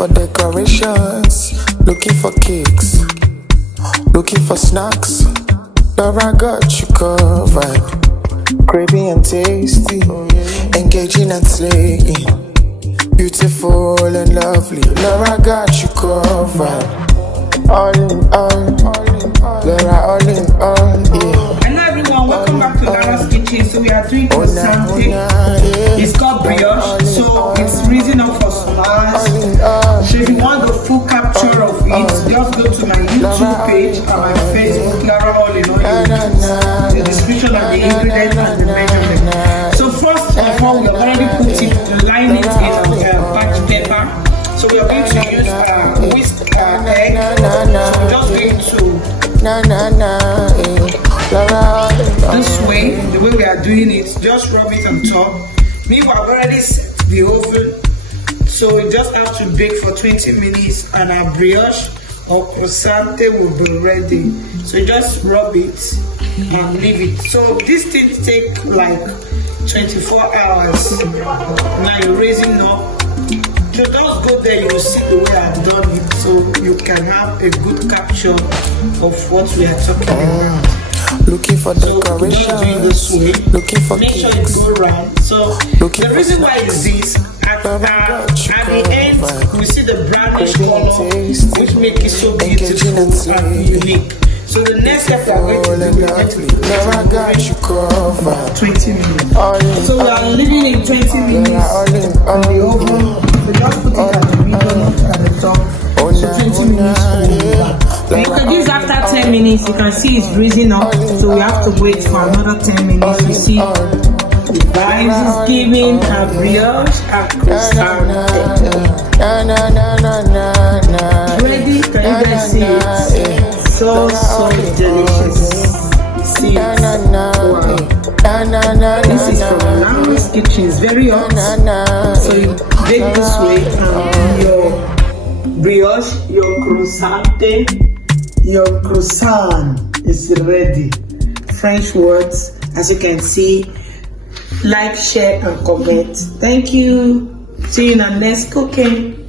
for decorations, looking for cakes, looking for snacks. Laura got you covered. Craving and tasty, engaging and slaying, beautiful and lovely. Laura got you covered. All in all, Laura all in all, yeah. Hello everyone, welcome back to Laura's Kitchen. So we are doing croissant. It's called brioche, so it's reason up for stars. So if you want the full capture of it, just go to my YouTube page and my Facebook, Laura All in All. The description of the ingredients and the measurement. So first of all, we have already put it, line it in patch paper. So we are going to use whisk egg. So we're just going to this way, the way we are doing it, just rub it on top. Me, I've already set the oven, so we just have to bake for 20 minutes and our brioche or croissant will be ready. So just rub it and leave it. So these things take like 24 hours. Now you're raising up. So just go there, you will see the way I've done it, so you can have a good capture of what we are talking about. Looking for decorations, this way. Looking for make sure it go round. So the reason why is this, at the end we see the brownish color, which makes it so beautiful and unique. So the next step we are going to do is about 20 minutes. So we are leaving in 20 minutes on the oven. So just put it at the middle at the top. So 20 minutes. Because this after 10 minutes, you can see it's risen up. So we have to wait for another 10 minutes. You see the vibes is giving a brioche and croissant. Ready? Can you guys see it? So delicious. See it? Wow. This is from Laura's Kitchen. It's very hot. So you bake this way and your brioche, your croissant is ready. French words, as you can see. Like, share and comment. Thank you. See you in our next cooking.